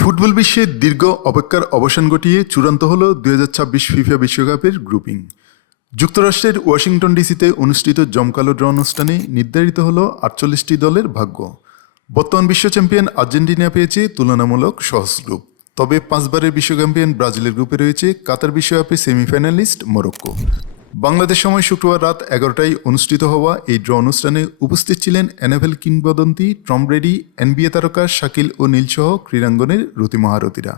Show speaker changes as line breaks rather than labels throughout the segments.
Football বিশ্বে দীর্ঘ অপেক্ষার অবসান ঘটিয়ে চূড়ান্ত হল দু হাজার ছাব্বিশ ফিফা বিশ্বকাপের গ্রুপিং যুক্তরাষ্ট্রের ওয়াশিংটন ডিসিতে অনুষ্ঠিত জমকালো ড্র অনুষ্ঠানে নির্ধারিত হল আটচল্লিশটি দলের ভাগ্য। বর্তমান বিশ্ব চ্যাম্পিয়ন আর্জেন্টিনা পেয়েছে তুলনামূলক সহজ গ্রুপ। তবে পাঁচবারের বিশ্ব চ্যাম্পিয়ন ব্রাজিলের গ্রুপে রয়েছে কাতার বিশ্বকাপে সেমিফাইনালিস্ট মরক্কো। বাংলাদেশ সময় শুক্রবার রাত এগারোটায় অনুষ্ঠিত হওয়া এই ড্র অনুষ্ঠানে উপস্থিত ছিলেন এনএফএল কিংবদন্তি টম ব্রেডি এনবিএ তারকা শাকিল ও নীলসহ ক্রীড়াঙ্গনের রতি মহারথীরা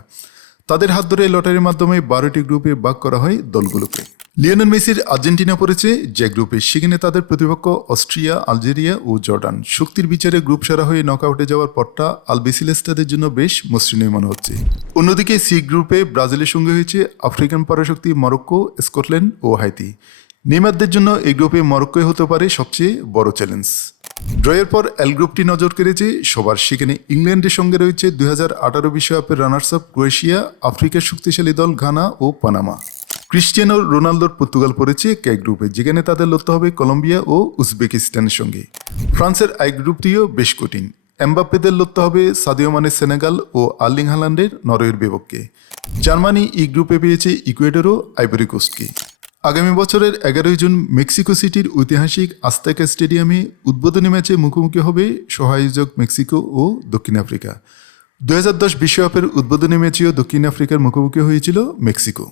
তাদের হাত ধরে লটারির মাধ্যমে বারোটি গ্রুপে ভাগ করা হয় দলগুলোকে। লিওনেল মেসির আর্জেন্টিনা পড়েছে, যে গ্রুপে সেখানে তাদের প্রতিপক্ষ অস্ট্রিয়া, আলজেরিয়া ও জর্ডান। শক্তির বিচারে গ্রুপ সারা হয়ে নকআউটে যাওয়ার পরটা আলবেসিলেস্টাদের জন্য বেশ মসৃণই মনে হচ্ছে। অন্যদিকে সি গ্রুপে ব্রাজিলের সঙ্গে হয়েছে আফ্রিকান পরাশক্তি মরক্কো, স্কটল্যান্ড ও হাইতি। নেইমারদের জন্য এই গ্রুপে মরক্কোই হতে পারে সবচেয়ে বড় চ্যালেঞ্জ। ড্রয়ের পর এল গ্রুপটি নজর কেড়েছে, সবার সেখানে ইংল্যান্ডের সঙ্গে রয়েছে দুই হাজার আঠারো বিশ্বকাপের রানার্স আপ ক্রোয়েশিয়া, আফ্রিকার শক্তিশালী দল ঘানা ও পানামা। ক্রিস্টিয়ানো রোনালদোর পর্তুগাল পড়েছে কে গ্রুপে, যেখানে তাদের লড়তে হবে কলম্বিয়া ও উজবেকিস্তানের সঙ্গে। ফ্রান্সের আই গ্রুপটিও বেশ কঠিন। এমবাপ্পেদের লড়তে হবে সাদিও মানে সেনেগাল ও আর্লিং হালান্ডের নরওয়ের বিপক্ষে। জার্মানি ই গ্রুপে পেয়েছে ইকুয়েডর ও কোস্টকে। আগামী বছরের এগারোই জুন মেক্সিকো সিটির ঐতিহাসিক আস্তাকা স্টেডিয়ামে উদ্বোধনী ম্যাচে মুখোমুখি হবে সহায়োজক মেক্সিকো ও দক্ষিণ আফ্রিকা। দু হাজার দশ বিশ্বকাপের উদ্বোধনী ম্যাচেও দক্ষিণ আফ্রিকার মুখোমুখি হয়েছিল মেক্সিকো।